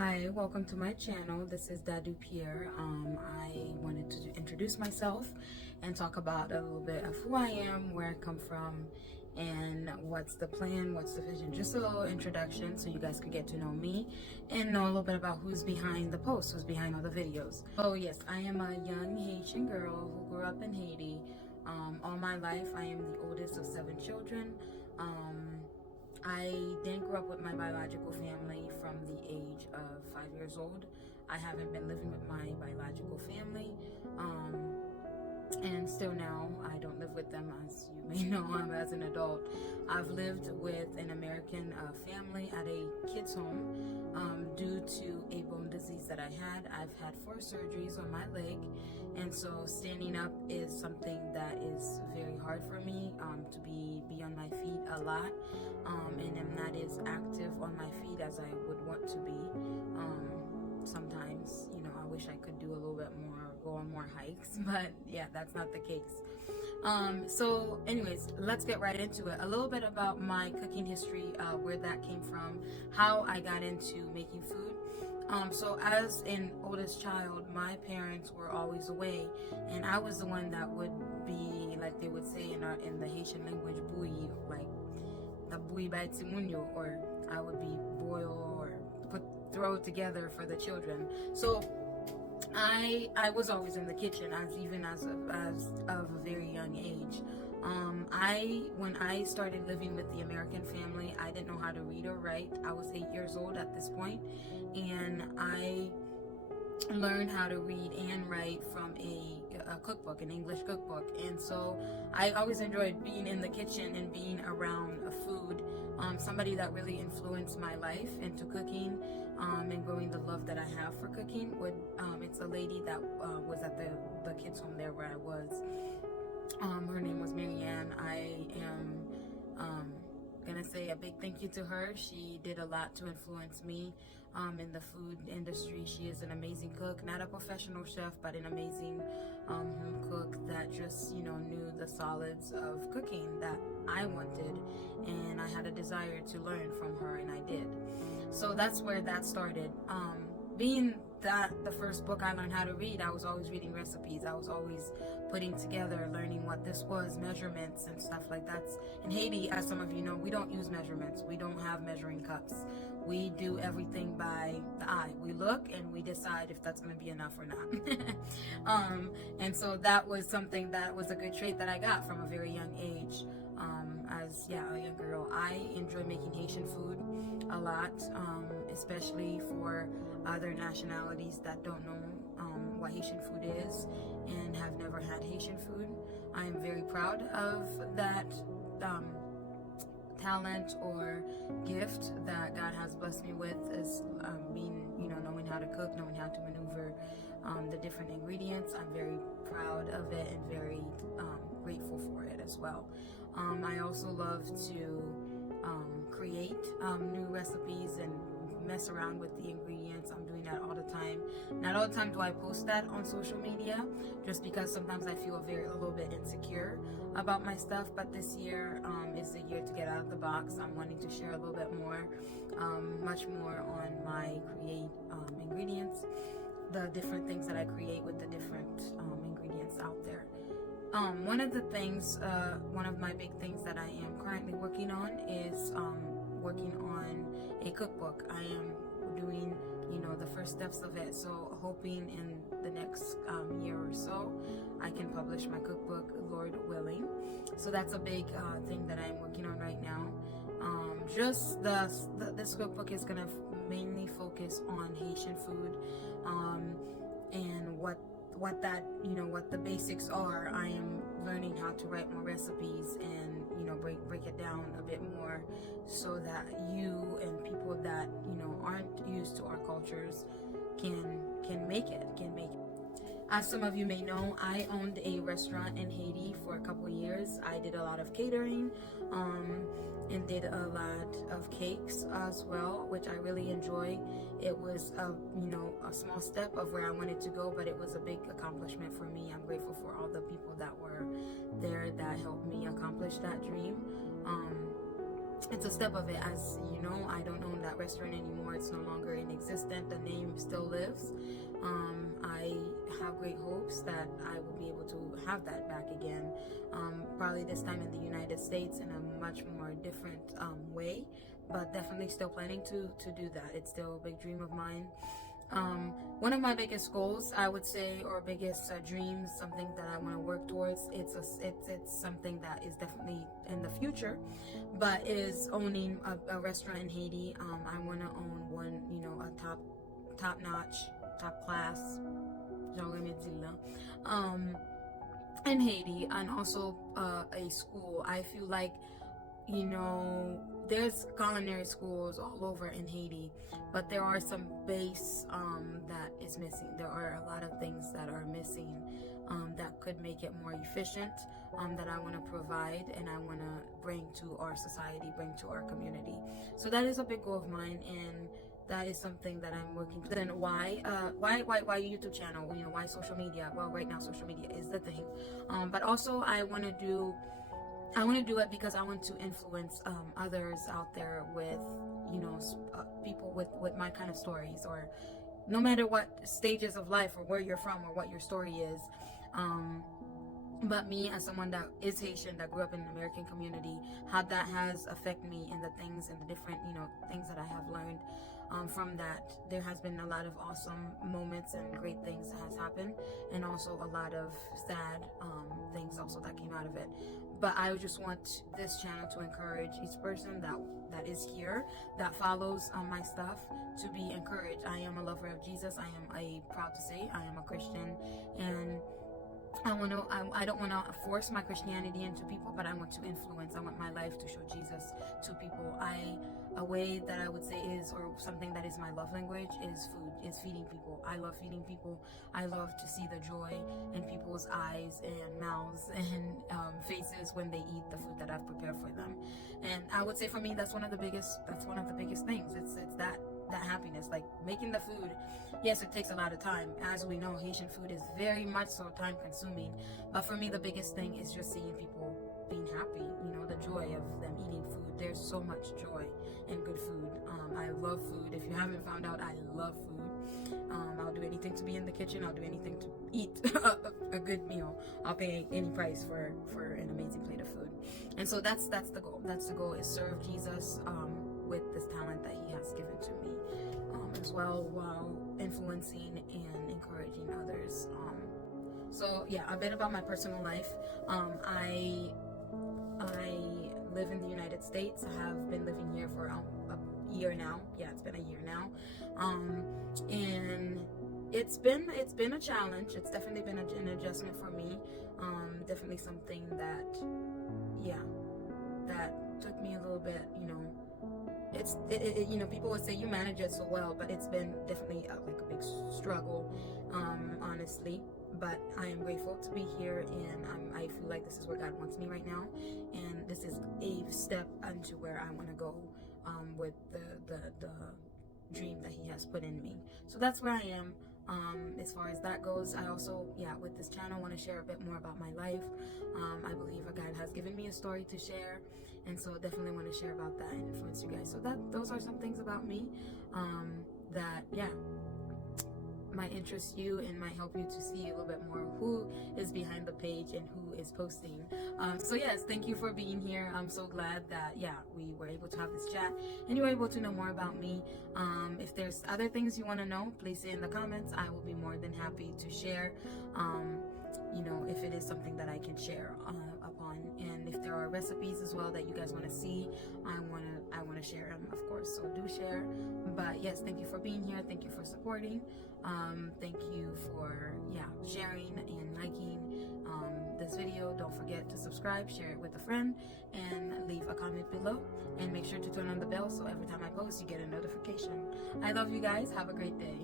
Hi, welcome to my channel. This is Dadou Pierre. I wanted to introduce myself and talk about a little bit of who I am, where I come from, and what's the plan, what's the vision. Just a little introduction so you guys could get to know me and know a little bit about who's behind the posts, who's behind all the videos. Oh yes, I am a young Haitian girl who grew up in Haiti. All my life, I am the oldest of 7 children. I didn't grow up with my biological family from the age of 5 years old. I haven't been living with my biological family. And still now, I don't live with them, as you may know. As an adult. I've lived with an American family at a kid's home due to a bone disease that I had. I've had 4 surgeries on my leg, and so standing up is something that is very hard for me, to be on my feet a lot, and am not as active on my feet as I would want to be. Sometimes, I wish I could do a little bit more, go on more hikes, but yeah, that's not the case. So anyways, let's get right into it. A little bit about my cooking history, where that came from, how I got into making food. So as an oldest child, my parents were always away, and I was the one that would be, like they would say in the Haitian language, bouilli, like the bouilli by timunyo, or I would be boil or throw together for the children. So I was always in the kitchen, even as of a very young age. When I started living with the American family, I didn't know how to read or write. I was 8 years old at this point, and I learned how to read and write from a cookbook, an English cookbook. And so I always enjoyed being in the kitchen and being around food. Somebody that really influenced my life into cooking, and growing the love that I have for cooking it's a lady that was at the kids home there where I was. Her name was Marianne. I am gonna say a big thank you to her. She did a lot to influence me in the food industry. She is an amazing cook, not a professional chef, but an amazing home cook that just knew the solids of cooking that I wanted, and I had a desire to learn from her, and I did. So that's where that started. Being that the first book I learned how to read, I was always reading recipes. I was always putting together, learning what this was, measurements and stuff like that. In Haiti, as some of you know, we don't use measurements. We don't have measuring cups. We do everything by the eye. We look and we decide if that's going to be enough or not. And so that was something that was a good trait that I got from a very young age. As a young girl, I enjoy making Haitian food a lot, especially for other nationalities that don't know what Haitian food is and have never had Haitian food. I am very proud of that talent or gift that God has blessed me with, is being, knowing how to cook, knowing how to maneuver the different ingredients. I'm very proud of it and very grateful for it as well. I also love to create new recipes and mess around with the ingredients. I'm doing that all the time. Not all the time do I post that on social media, just because sometimes I feel a little bit insecure about my stuff. But this year is the year to get out of the box. I'm wanting to share a little bit more, much more on my ingredients, the different things that I create with the different ingredients out there. One of my big things that I am currently working on is working on a cookbook. I am doing, the first steps of it. So hoping in the next year or so, I can publish my cookbook, Lord willing. So that's a big thing that I'm working on right now. This cookbook is gonna mainly focus on Haitian food, and what the basics are. I am learning how to write more recipes and break it down a bit more, so that you and people that aren't used to our cultures can make it. As some of you may know, I owned a restaurant in Haiti for a couple years. I did a lot of catering, and did a lot of cakes as well, which I really enjoy. It was a small step of where I wanted to go, but it was a big accomplishment for me. I'm grateful for all the people that were there that helped me accomplish that dream. it's a step of it. As you know, I don't own that restaurant anymore. It's no longer in existence. The name still lives. I have great hopes that I will be able to have that back again, probably this time in the United States in a much more different way, but definitely still planning to do that. It's still a big dream of mine. One of my biggest goals, I would say, or biggest dreams, something that I want to work towards, it's something that is definitely in the future, but is owning a restaurant in Haiti. I want to own one, you know, a top notch, top class, in Haiti, and also a school. I feel like, you know, there's culinary schools all over in Haiti, but there are some base that is missing. There are a lot of things that are missing that could make it more efficient, that I want to provide and I want to bring to our society, bring to our community. So that is a big goal of mine, and that is something that I'm working to. Then why YouTube channel? You know, why social media? Well, right now social media is the thing, but also I want to do it because I want to influence others out there with, you know, people with my kind of stories, or no matter what stages of life or where you're from or what your story is. But me, as someone that is Haitian, that grew up in an American community, how that has affected me in the things and the different, you know, things that I have learned from that. There has been a lot of awesome moments and great things that has happened, and also a lot of sad things also that came out of it. But I just want this channel to encourage each person that is here, that follows my stuff, to be encouraged. I am a lover of Jesus. I am proud to say I am a Christian, and I don't want to force my Christianity into people, but I want to influence. I want my life to show Jesus to people. A way that I would say is, or something that is my love language, is food, is feeding people. I love feeding people. I love to see the joy in people's eyes and mouths and faces when they eat the food that I've prepared for them. And I would say for me, that's one of the biggest things. It's that happiness, like making the food. Yes, it takes a lot of time. As we know, Haitian food is very much so time consuming, but for me the biggest thing is just seeing people being happy, you know, the joy of them eating food. There's so much joy in good food. I love food. If you haven't found out, I love food. I'll do anything to be in the kitchen. I'll do anything to eat a good meal. I'll pay any price for an amazing plate of food. And so that's the goal. That's the goal, is serve Jesus with this talent that he has given to me, as well, while influencing and encouraging others. So yeah, a bit about my personal life. I live in the United States. I have been living here for a year now. Yeah, it's been a year now. And it's been a challenge. It's definitely been an adjustment for me. Definitely something that, yeah, that took me a little bit, you know. You know, people would say you manage it so well, but it's been definitely like a big struggle, honestly. But I am grateful to be here, and I feel like this is where God wants me right now, and this is a step into where I want to go with the dream that he has put in me. So that's where I am. As far as that goes, I also, with this channel, want to share a bit more about my life. I believe God has given me a story to share, and so definitely want to share about that and influence you guys. So those are some things about me that might interest you and might help you to see a little bit more who is behind the page and who is posting. So yes, thank you for being here. I'm so glad that we were able to have this chat and you were able to know more about me. If there's other things you want to know, please say in the comments. I will be more than happy to share, you know, if it is something that I can share upon. And if there are recipes as well that you guys want to see, I want to share them, of course, so do share. But yes, thank you for being here. Thank you for supporting. Thank you for sharing and liking this video. Don't forget to subscribe, share it with a friend, and leave a comment below, and make sure to turn on the bell so every time I post you get a notification. I love you guys. Have a great day.